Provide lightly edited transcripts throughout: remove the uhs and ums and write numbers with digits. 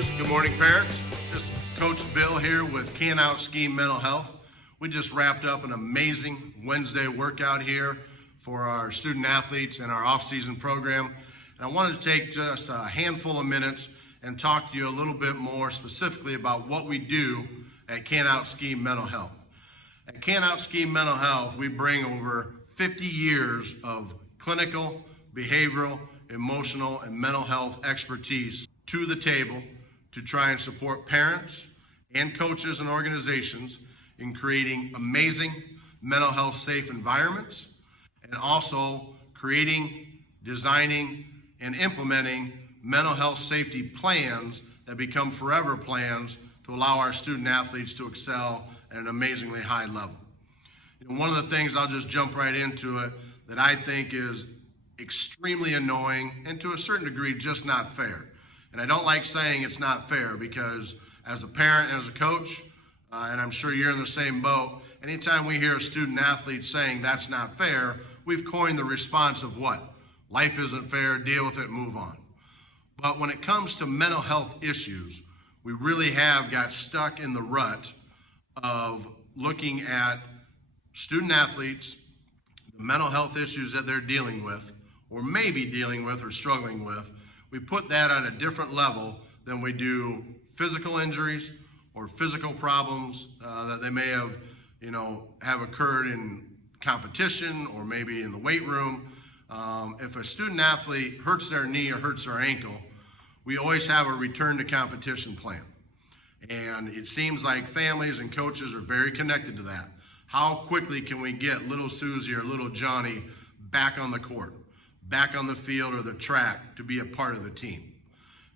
coaches. Good morning, parents. This is Coach Bill here with Can Out Scheme Mental Health. We just wrapped up an amazing Wednesday workout here for our student athletes in our off-season program. And I wanted to take just a handful of minutes and talk to you a little bit more specifically about what we do at Can Out Scheme Mental Health. At Can Out Scheme Mental Health, we bring over 50 years of clinical, behavioral, emotional, and mental health expertise to the table to try and support parents and coaches and organizations in creating amazing mental health safe environments and also creating, designing, and implementing mental health safety plans that become forever plans to allow our student athletes to excel at an amazingly high level. One of the things, I'll just jump right into it, that I think is extremely annoying and to a certain degree just not fair. And I don't like saying it's not fair because as a parent and as a coach, and I'm sure you're in the same boat, anytime we hear a student athlete saying that's not fair, we've coined the response of what? Life isn't fair, deal with it, move on. But when it comes to mental health issues, we really have got stuck in the rut of looking at student athletes, the mental health issues that they're dealing with, or maybe dealing with or struggling with. We put that on a different level than we do physical injuries or physical problems that they may have, have occurred in competition or maybe in the weight room. If a student athlete hurts their knee or hurts their ankle, we always have a return to competition plan. And it seems like families and coaches are very connected to that. How quickly can we get little Susie or little Johnny back on the court, back on the field or the track to be a part of the team?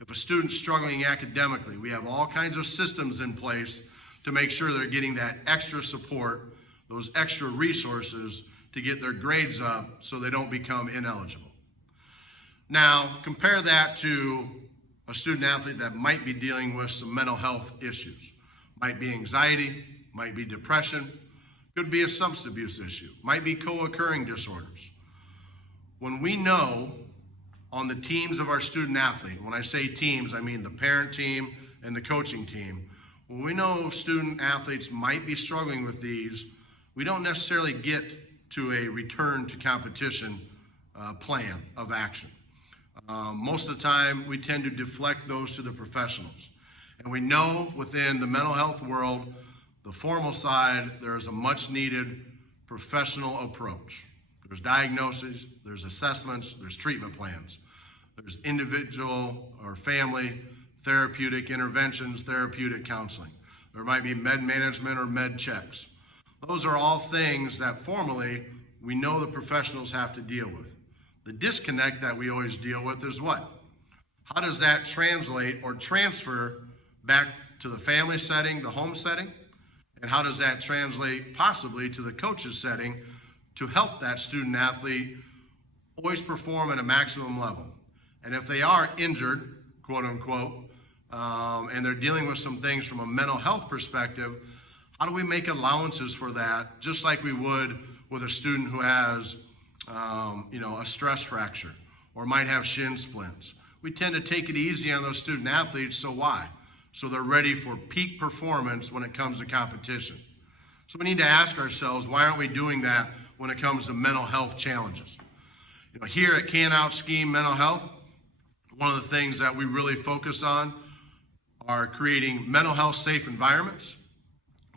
If a student's struggling academically, we have all kinds of systems in place to make sure they're getting that extra support, those extra resources to get their grades up so they don't become ineligible. Now, compare that to a student athlete that might be dealing with some mental health issues. Might be anxiety, might be depression, could be a substance abuse issue, might be co-occurring disorders. When we know on the teams of our student athlete, when I say teams, I mean the parent team and the coaching team, when we know student athletes might be struggling with these, we don't necessarily get to a return to competition plan of action. Most of the time, we tend to deflect those to the professionals. And we know within the mental health world, the formal side, there is a much needed professional approach. There's diagnoses, there's assessments, there's treatment plans. There's individual or family therapeutic interventions, therapeutic counseling. There might be med management or med checks. Those are all things that formally we know the professionals have to deal with. The disconnect that we always deal with is what? How does that translate or transfer back to the family setting, the home setting? And how does that translate possibly to the coach's setting to help that student athlete always perform at a maximum level? And if they are injured, quote unquote, and they're dealing with some things from a mental health perspective, how do we make allowances for that, just like we would with a student who has, a stress fracture or might have shin splints? We tend to take it easy on those student athletes, so why? So they're ready for peak performance when it comes to competition. So we need to ask ourselves, why aren't we doing that when it comes to mental health challenges? Here at Can Out Scheme Mental Health, one of the things that we really focus on are creating mental health safe environments,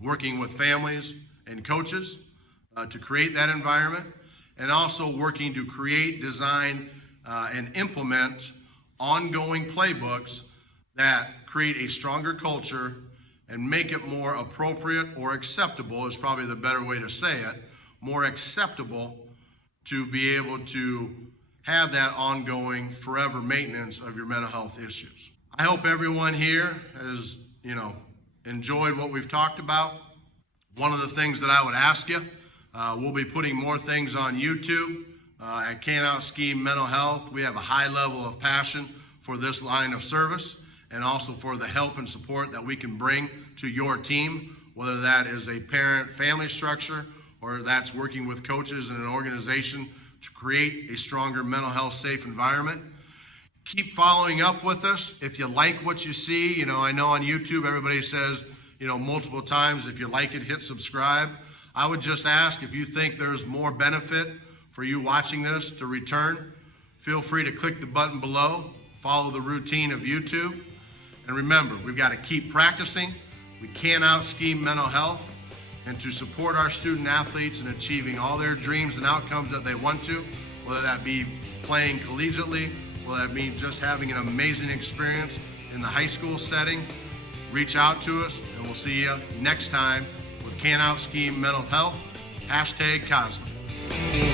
working with families and coaches to create that environment, and also working to create, design, and implement ongoing playbooks that create a stronger culture and make it more appropriate or acceptable, is probably the better way to say it, more acceptable to be able to have that ongoing forever maintenance of your mental health issues. I hope everyone here has, enjoyed what we've talked about. One of the things that I would ask you, we'll be putting more things on YouTube at Can Out Scheme Mental Health. We have a high level of passion for this line of service and also for the help and support that we can bring to your team, whether that is a parent-family structure or that's working with coaches in an organization to create a stronger mental health safe environment. Keep following up with us. If you like what you see, I know on YouTube everybody says, multiple times, if you like it, hit subscribe. I would just ask, if you think there's more benefit for you watching this to return, feel free to click the button below, follow the routine of YouTube. And remember, we've got to keep practicing. We can't out-scheme mental health. And to support our student athletes in achieving all their dreams and outcomes that they want to, whether that be playing collegiately, whether that be just having an amazing experience in the high school setting, reach out to us, and we'll see you next time with Can't Out Scheme Mental Health, #COSMH.